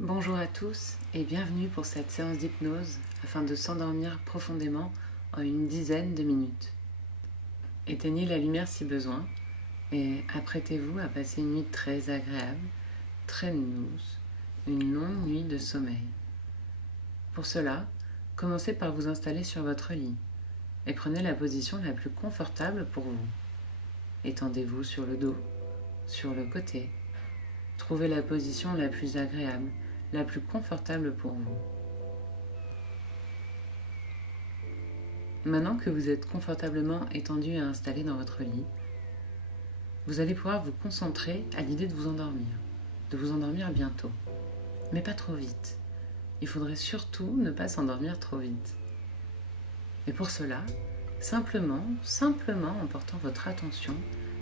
Bonjour à tous et bienvenue pour cette séance d'hypnose afin de s'endormir profondément en une dizaine de minutes. Éteignez la lumière si besoin et apprêtez-vous à passer une nuit très agréable, très douce, une longue nuit de sommeil. Pour cela, commencez par vous installer sur votre lit et prenez la position la plus confortable pour vous. Étendez-vous sur le dos, sur le côté. Trouvez la position la plus agréable, la plus confortable pour vous. Maintenant que vous êtes confortablement étendu et installé dans votre lit, vous allez pouvoir vous concentrer à l'idée de vous endormir bientôt, mais pas trop vite. Il faudrait surtout ne pas s'endormir trop vite. Et pour cela, simplement en portant votre attention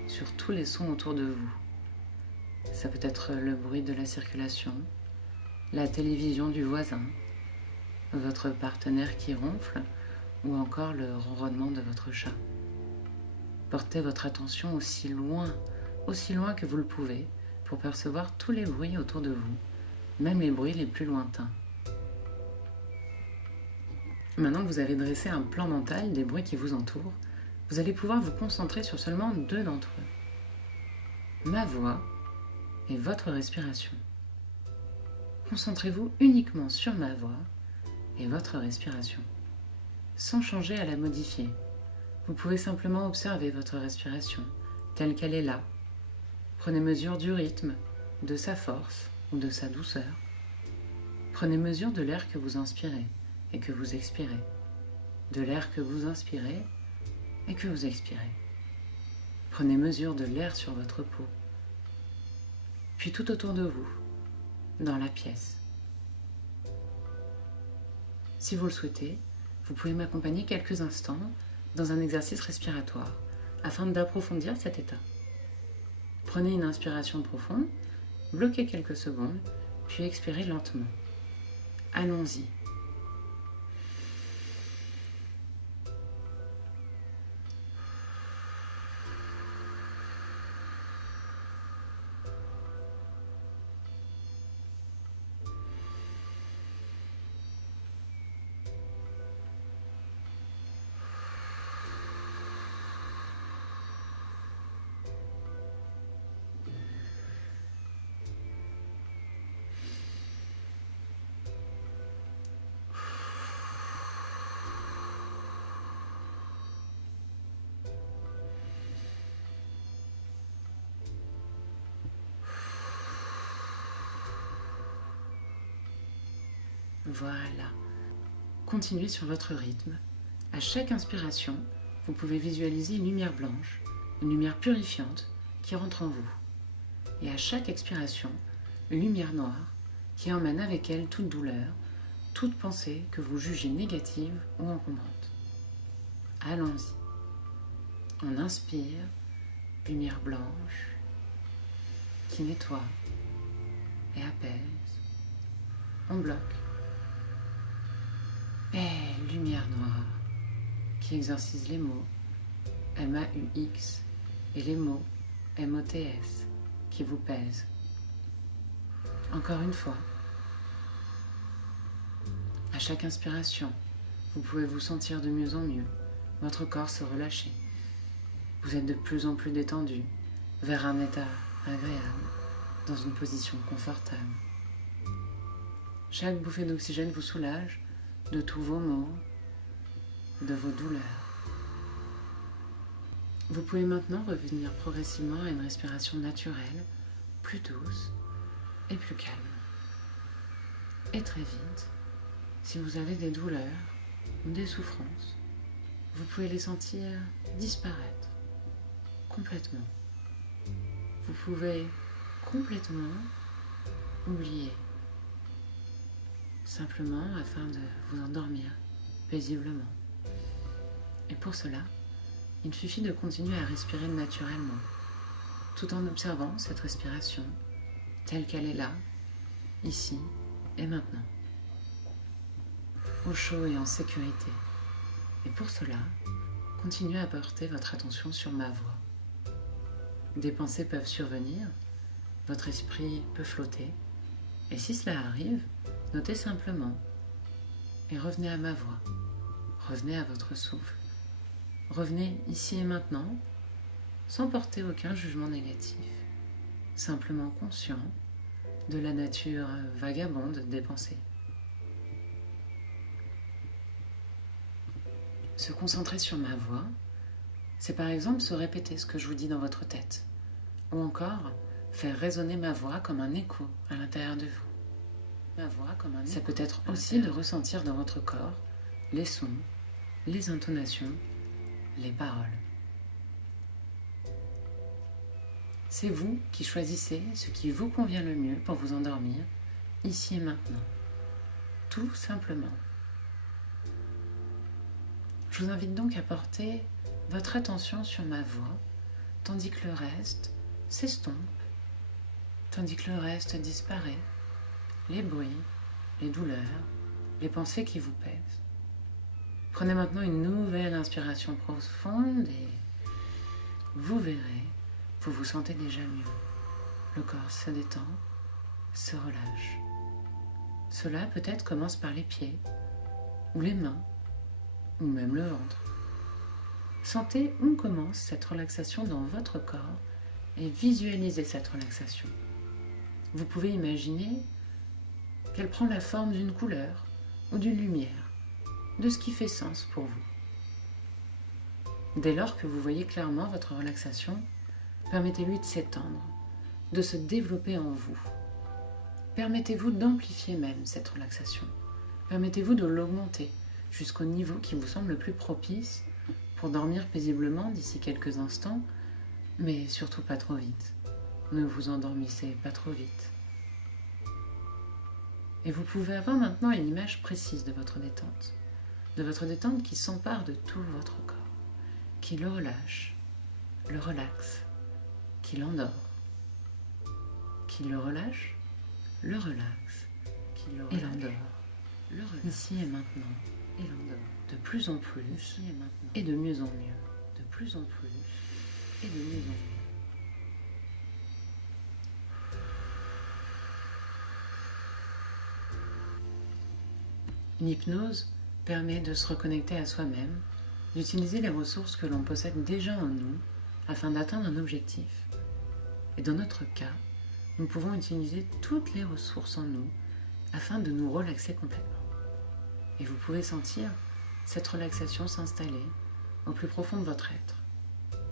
sur tous les sons autour de vous. Ça peut être le bruit de la circulation, la télévision du voisin, votre partenaire qui ronfle ou encore le ronronnement de votre chat. Portez votre attention aussi loin que vous le pouvez pour percevoir tous les bruits autour de vous, même les bruits les plus lointains. Maintenant que vous avez dressé un plan mental des bruits qui vous entourent, vous allez pouvoir vous concentrer sur seulement 2 d'entre eux. Ma voix et votre respiration. Concentrez-vous uniquement sur ma voix et votre respiration, sans changer à la modifier. Vous pouvez simplement observer votre respiration telle qu'elle est là. Prenez mesure du rythme, de sa force ou de sa douceur. Prenez mesure de l'air que vous inspirez et que vous expirez, de l'air que vous inspirez et que vous expirez. Prenez mesure de l'air sur votre peau, puis tout autour de vous, dans la pièce. Si vous le souhaitez, vous pouvez m'accompagner quelques instants dans un exercice respiratoire afin d'approfondir cet état. Prenez une inspiration profonde, bloquez quelques secondes, puis expirez lentement. Allons-y. Voilà. Continuez sur votre rythme. À chaque inspiration, vous pouvez visualiser une lumière blanche, une lumière purifiante qui rentre en vous. Et à chaque expiration, une lumière noire qui emmène avec elle toute douleur, toute pensée que vous jugez négative ou encombrante. Allons-y. On inspire, lumière blanche qui nettoie et apaise. On bloque. Et lumière noire qui exorcise les mots MAUX et les mots MOTS qui vous pèsent. Encore une fois, à chaque inspiration, vous pouvez vous sentir de mieux en mieux, votre corps se relâcher. Vous êtes de plus en plus détendu vers un état agréable, dans une position confortable. Chaque bouffée d'oxygène vous soulage de tous vos maux, de vos douleurs. Vous pouvez maintenant revenir progressivement à une respiration naturelle, plus douce et plus calme. Et très vite, si vous avez des douleurs ou des souffrances, vous pouvez les sentir disparaître complètement. Vous pouvez complètement oublier, simplement afin de vous endormir paisiblement. Et pour cela, il suffit de continuer à respirer naturellement, tout en observant cette respiration telle qu'elle est là, ici et maintenant, au chaud et en sécurité. Et pour cela, continuez à porter votre attention sur ma voix. Des pensées peuvent survenir, votre esprit peut flotter, Et si cela arrive, notez simplement et revenez à ma voix. Revenez à votre souffle. Revenez ici et maintenant, sans porter aucun jugement négatif. Simplement conscient de la nature vagabonde des pensées. Se concentrer sur ma voix, c'est par exemple se répéter ce que je vous dis dans votre tête, ou encore faire résonner ma voix comme un écho à l'intérieur de vous. Ma voix comme un écho. Ça peut être aussi de ressentir dans votre corps les sons, les intonations, les paroles. C'est vous qui choisissez ce qui vous convient le mieux pour vous endormir, ici et maintenant. Tout simplement. Je vous invite donc à porter votre attention sur ma voix, tandis que le reste s'estompe, tandis que le reste disparaît, les bruits, les douleurs, les pensées qui vous pèsent. Prenez maintenant une nouvelle inspiration profonde et vous verrez, vous vous sentez déjà mieux. Le corps se détend, se relâche. Cela peut-être commence par les pieds, ou les mains, ou même le ventre. Sentez où commence cette relaxation dans votre corps et visualisez cette relaxation. Vous pouvez imaginer qu'elle prend la forme d'une couleur ou d'une lumière, de ce qui fait sens pour vous. Dès lors que vous voyez clairement votre relaxation, permettez-lui de s'étendre, de se développer en vous. Permettez-vous d'amplifier même cette relaxation. Permettez-vous de l'augmenter jusqu'au niveau qui vous semble le plus propice pour dormir paisiblement d'ici quelques instants, mais surtout pas trop vite. Ne vous endormissez pas trop vite. Et vous pouvez avoir maintenant une image précise de votre détente qui s'empare de tout votre corps, qui le relâche, le relaxe, qui l'endort, qui le relâche, le relaxe, qui le relâche, et l'endort, le relaxe, ici et maintenant, et l'endort, de plus en plus, ici et maintenant, et de mieux en mieux, de plus en plus, et de mieux en mieux. Une hypnose permet de se reconnecter à soi-même, d'utiliser les ressources que l'on possède déjà en nous afin d'atteindre un objectif. Et dans notre cas, nous pouvons utiliser toutes les ressources en nous afin de nous relaxer complètement. Et vous pouvez sentir cette relaxation s'installer au plus profond de votre être.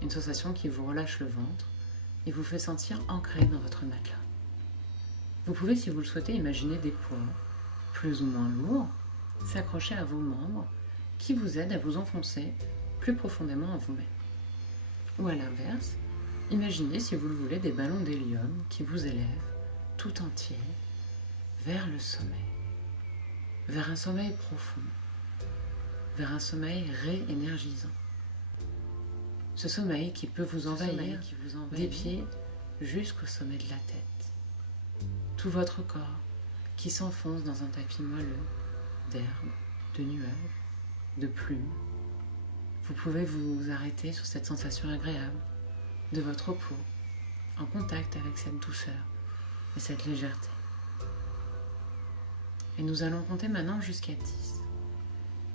Une sensation qui vous relâche le ventre et vous fait sentir ancré dans votre matelas. Vous pouvez, si vous le souhaitez, imaginer des poids, plus ou moins lourds, s'accrocher à vos membres qui vous aident à vous enfoncer plus profondément en vous-même. Ou à l'inverse, imaginez, si vous le voulez, des ballons d'hélium qui vous élèvent tout entier vers le sommeil, vers un sommeil profond, vers un sommeil réénergisant. Ce sommeil qui peut vous envahir des pieds jusqu'au sommet de la tête. Tout votre corps qui s'enfonce dans un tapis moelleux d'herbes, de nuages, de plumes. Vous pouvez vous arrêter sur cette sensation agréable de votre peau, en contact avec cette douceur et cette légèreté. Et nous allons compter maintenant jusqu'à 10.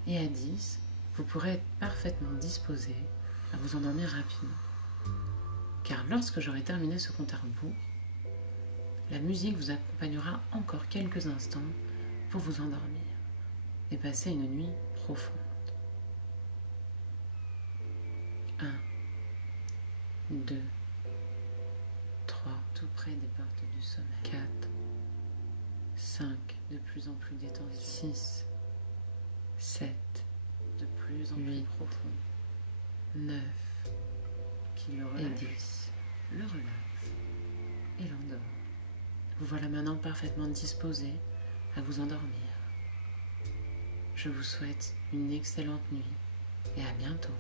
Et à 10, vous pourrez être parfaitement disposé à vous endormir rapidement. Car lorsque j'aurai terminé ce compte à rebours, la musique vous accompagnera encore quelques instants pour vous endormir et passer une nuit profonde. 1, 2, 3, tout près des portes du sommeil. 4, 5, de plus en plus détendu. 6, 7, de plus en plus profond. 9, qui le relâche. Et 10, le relaxe et l'endort. Vous voilà maintenant parfaitement disposé à vous endormir. Je vous souhaite une excellente nuit et à bientôt.